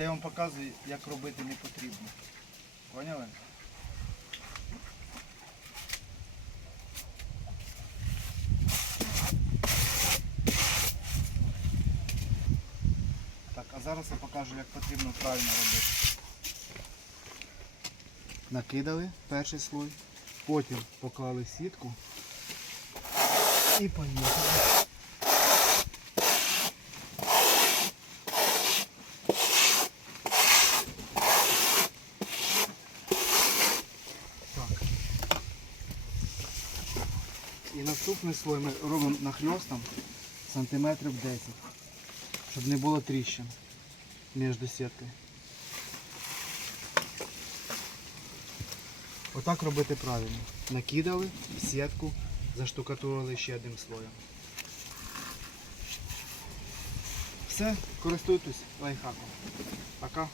я вам показую, як робити не потрібно. Поняли? Так, а зараз я покажу, як потрібно правильно робити. Накидали перший слой, потім поклали сітку і поїхали. І наступний слой ми робимо нахльостом сантиметрів 10, щоб не було тріщин між сіткою. Отак робити правильно. Накидали сітку, заштукатурили ще одним слоєм. Все, користуйтесь лайфхаком. Пока.